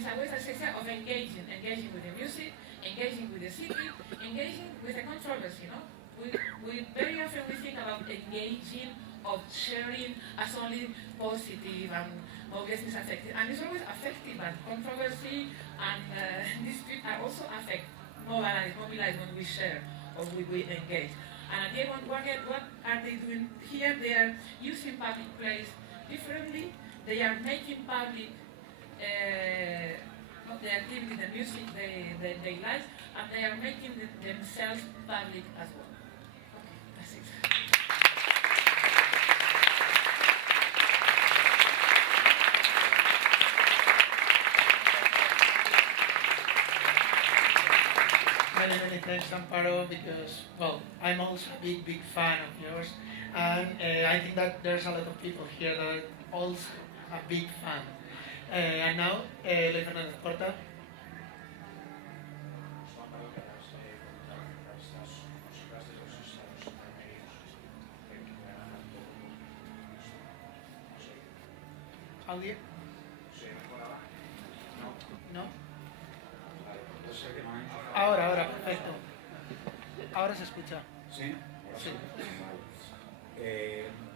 it's a way, as I said, of engaging with the music, engaging with the city, engaging with the controversy, We very often we think about engaging, of sharing as only positive and obviously it's affected. And it's always affected, but controversy and dispute are also mobilized when we share or we engage. And again, what are they doing here? They are using public place differently. They are making public the activity, the music, their lives, and they are making themselves public as well. That's it. Many thanks, Amparo, because, well, I'm also a big fan of yours, and I think that there's a lot of people here that are also a big fan. And now, Eloy Fernández, Porta. ¿Audio? ¿No? Ahora, perfecto. Ahora se escucha. ¿Sí? Sí.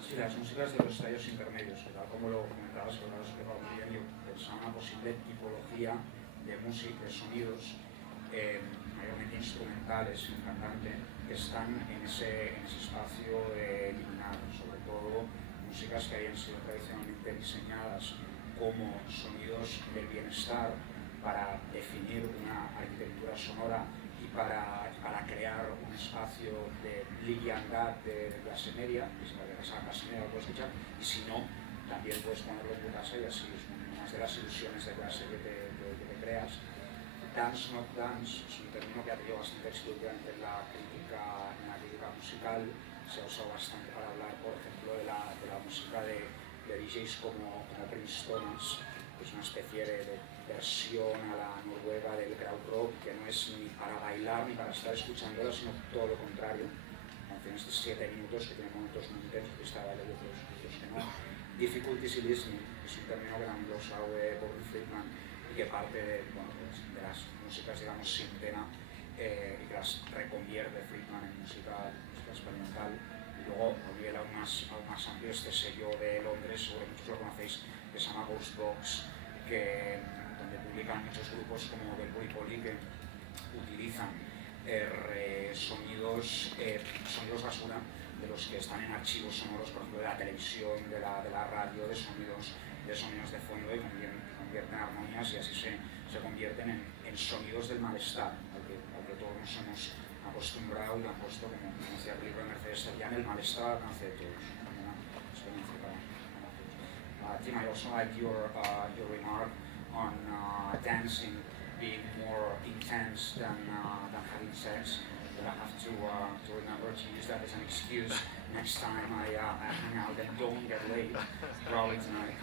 Sí, las músicas de los estadios intermedios, tal como lo comentabas, que lo has explicado muy bien, yo pensaba una posible tipología de música, de sonidos, mayormente instrumentales, sin cantante, que están en ese espacio liminal, sobre todo músicas que hayan sido tradicionalmente diseñadas como sonidos del bienestar para definir una arquitectura sonora y para crear un espacio de liviandad de clase media, que si la clase media lo puedes escuchar, y si no, también puedes ponerlo en tu casa y así es una de las ilusiones de clase que te creas. Dance not dance es un término que ha tenido bastante éxito últimamente en la crítica musical. Se ha usado bastante para hablar, por ejemplo, de la música de DJs como Princeton's, que es una especie de versión a la noruega del crowd rock, que no es ni para bailar ni para estar escuchándola, sino todo lo contrario. Tiene estos 7 minutos que tienen momentos muy intensos, que está baile de otros que no. Difficulties in listening es un término que también lo ha usado Bobby Friedman y que parte de las músicas, digamos, sin pena y que las reconvierte Friedman en música experimental. Y luego, a nivel aún más amplio, este sello de Londres, seguro muchos lo conocéis, que se llama Ghost Box, donde publican muchos grupos como Belbury Poli que utilizan sonidos basura de los que están en archivos sonoros, por ejemplo, de la televisión, de la radio, de sonidos de fondo, y convierten armonías y así se convierten en sonidos del malestar, al que todos nos hemos acostumbrado y han puesto, como decía el libro de Mercedes Serian, el malestar al alcance de todos. Una experiencia para todos. Tim, I also like your remark on dancing being more intense than having sex. But I have to remember to use that as an excuse next time I hang out and don't get laid, probably tonight.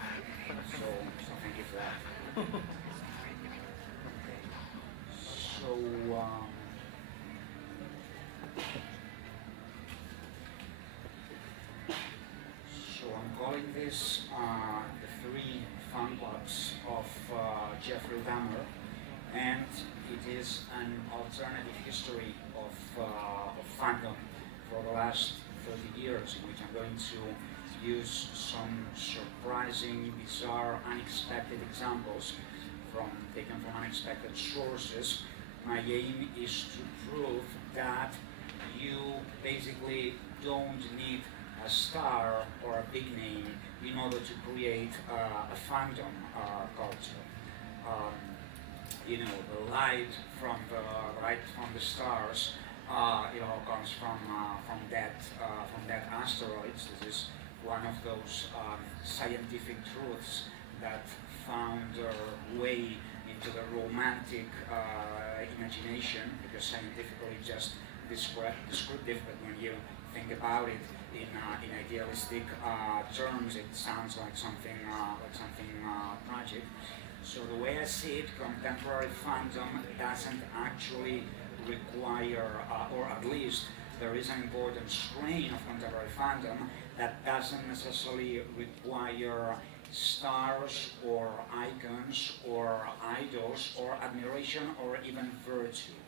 So thank you for that. Okay. So I'm calling this the 3 fun clubs of Jeffrey Dahmer, and it is an alternative history of fandom for the last 30 years, in which I'm going to use some surprising, bizarre, unexpected examples taken from unexpected sources. My aim is to prove that you basically don't need a star or a big name in order to create a fandom culture. The light from the stars, it all comes from dead asteroids. This is one of those scientific truths that found their way into the romantic imagination, because scientifically it's just descriptive, but when you think about it in idealistic terms, it sounds like something tragic. So the way I see it, contemporary fandom doesn't actually require, or at least there is an important strain of contemporary fandom that doesn't necessarily require stars or icons or idols or admiration or even virtue.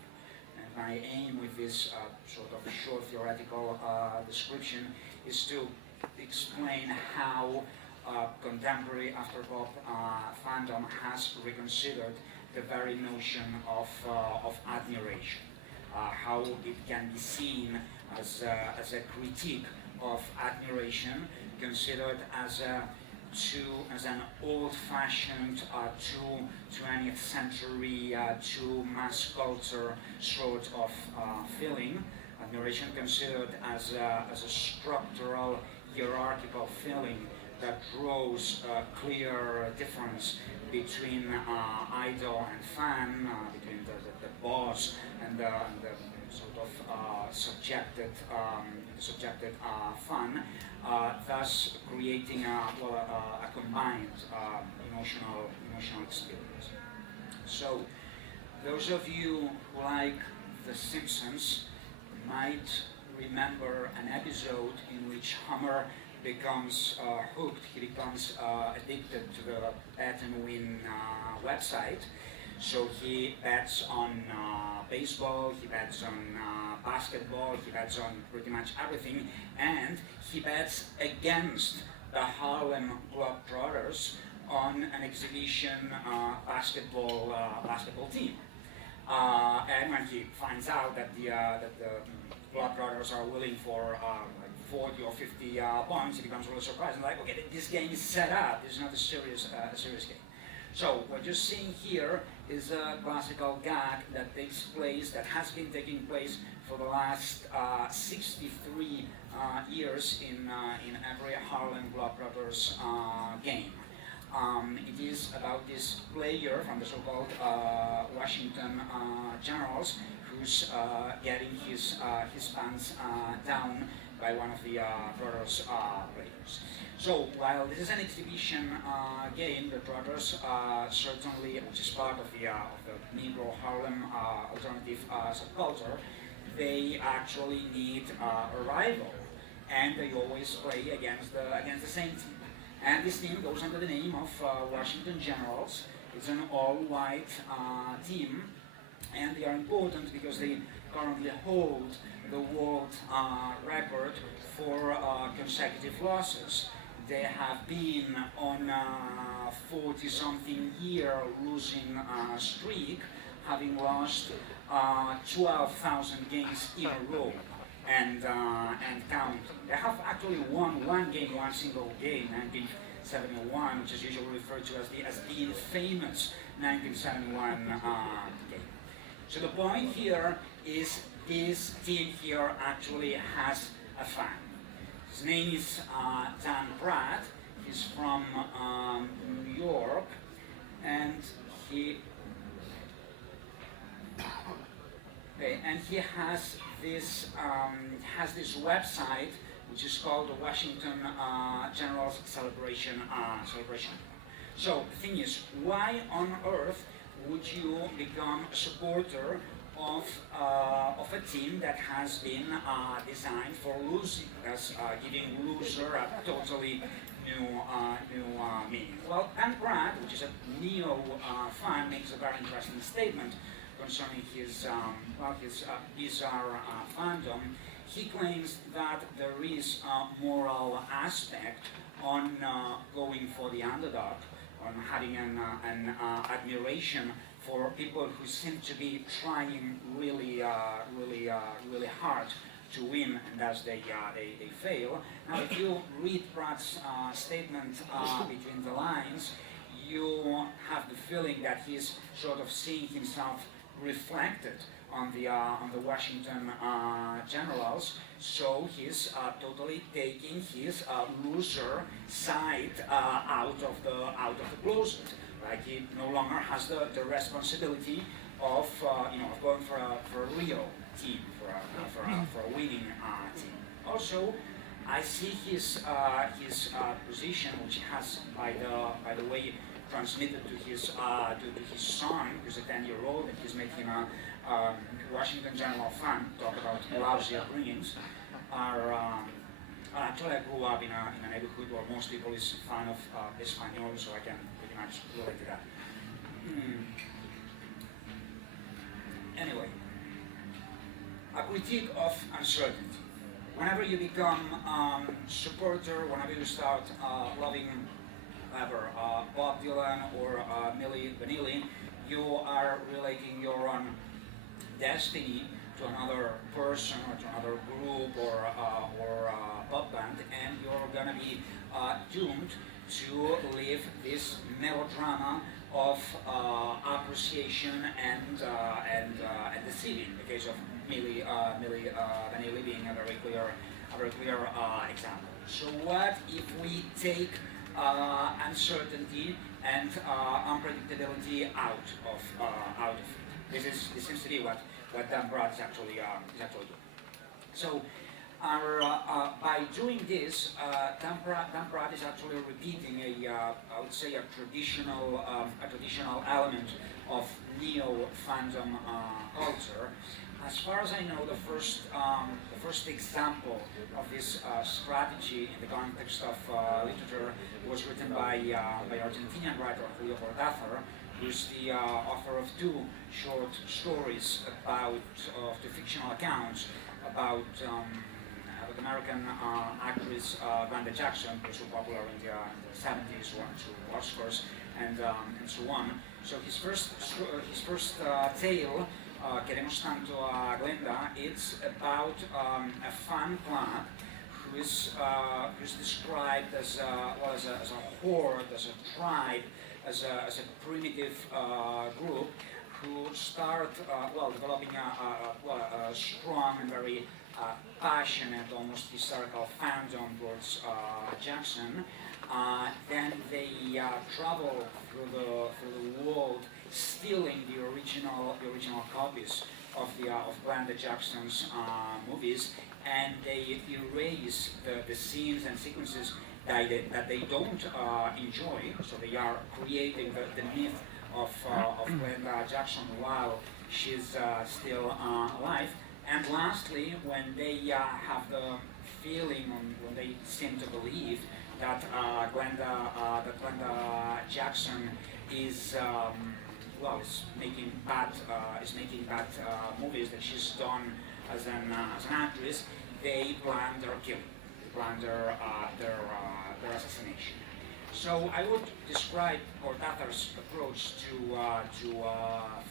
And my aim with this sort of short theoretical description is to explain how contemporary afterpop fandom has reconsidered the very notion of admiration, how it can be seen as a critique of admiration, considered as an old-fashioned, too 20th century, too mass culture sort of feeling. Admiration considered as a structural, hierarchical feeling that draws a clear difference between idol and fan, between the boss and the sort of subjected fan, thus creating a combined emotional experience. So, those of you who like The Simpsons might remember an episode in which Homer becomes hooked, he becomes addicted to the Bet and Win website. So he bets on baseball, he bets on basketball, he bets on pretty much everything, and he bets against the Harlem Globetrotters on an exhibition basketball team. And when he finds out that the Globetrotters are willing for 40 or 50 points, he becomes really surprised and like, okay, this game is set up. This is not a serious game. So what you're seeing here is a classical gag that takes place, that has been taking place for the last 63 years in every Harlem Globetrotters game. It is about this player from the so-called Washington Generals who's getting his pants down by one of the Trotters players. So while this is an exhibition game, the Trotters certainly, which is part of the Negro Harlem alternative subculture, they actually need a rival, and they always play against the same team. And this team goes under the name of Washington Generals. It's an all-white team, and they are important because they currently hold the world record for consecutive losses. They have been on a 40-something year losing streak, having lost 12,000 games in a row and counting. They have actually won one single game, 1971, which is usually referred to as the infamous 1971 game. So the point here is this team here actually has a fan. His name is Dan Pratt. He's from New York, and he has this website which is called the Washington Generals Celebration. So the thing is, why on earth would you become a supporter of a team that has been designed for losing, thus giving loser a totally new meaning? Well, Dan Pratt, which is a neo fan, makes a very interesting statement concerning his bizarre fandom. He claims that there is a moral aspect on going for the underdog, on having an admiration for people who seem to be trying really hard to win, and thus they fail. Now, if you read Pratt's statement between the lines, you have the feeling that he's sort of seeing himself reflected on the Washington Generals. So he's totally taking his loser side out of the closet. Like he no longer has the responsibility of going for a real team, for a winning team. Also, I see his position, which he has by the way transmitted to his son, who's a 10-year-old, and he's making a Washington General fan talk about lousy upbringings. Actually, I grew up in a neighborhood where most people is fan of Espanol, so I can pretty much relate to that. critique of uncertainty. Whenever you become supporter, whenever you start loving whatever, Bob Dylan or Milli Vanilli, you are relating your own destiny to another person or to another group or pop band, and you're gonna be doomed to live this melodrama of appreciation and deceiving. In the case of Milli Vanilli being a very clear example. So what if we take uncertainty and unpredictability out of it? This seems to be what Dan Broad is actually doing. So by doing this, Dan Broad is actually repeating I would say a traditional element of neo-fandom culture. As far as I know, the first example of this strategy in the context of literature was written by Argentinian writer Julio Cortázar, who's the author of two short stories about two fictional accounts about American actress Glenda Jackson, who was so popular in the 70s, won two Oscars and so on. So his first tale, Queremos Tanto a Glenda, it's about a fan club who's described as a horde, as a tribe, as a primitive group who start developing a strong and very passionate, almost historical fandom towards Jackson. Then they travel through the world, stealing the original copies of Glenda Jackson's movies, and they erase the scenes and sequences that they don't enjoy. So they are creating the myth of Glenda Jackson while she's still alive. And lastly, when they have the feeling, when they seem to believe that Glenda Jackson is making bad movies that she's done as an actress, they plan their killing, they plan their assassination. So I would describe Cortázar's approach to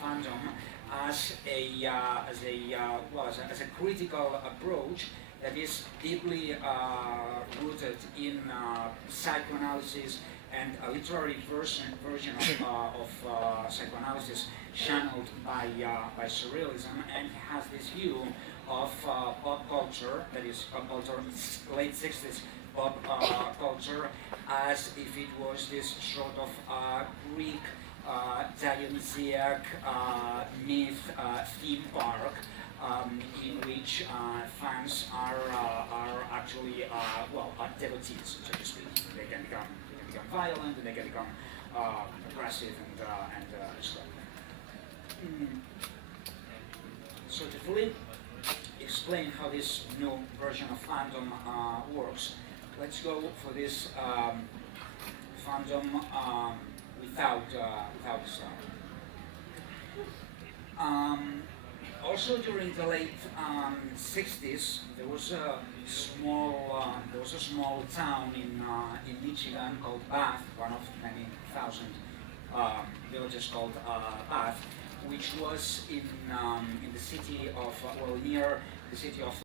fandom as a critical approach that is deeply rooted in psychoanalysis and a literary version of psychoanalysis channeled by surrealism, and has this view of pop culture, that is pop culture, late 60s pop culture, as if it was this sort of Greek Dionysiac myth theme park in which fans are actually devotees, so to speak. They can become violent, and they can become aggressive and destructive. So to fully explain how this new version of fandom works, let's go for this fandom without sound. Also during the late 60s, there was a small town in Michigan called Bath, one of many thousand villages called Bath, which was in the city of near the city of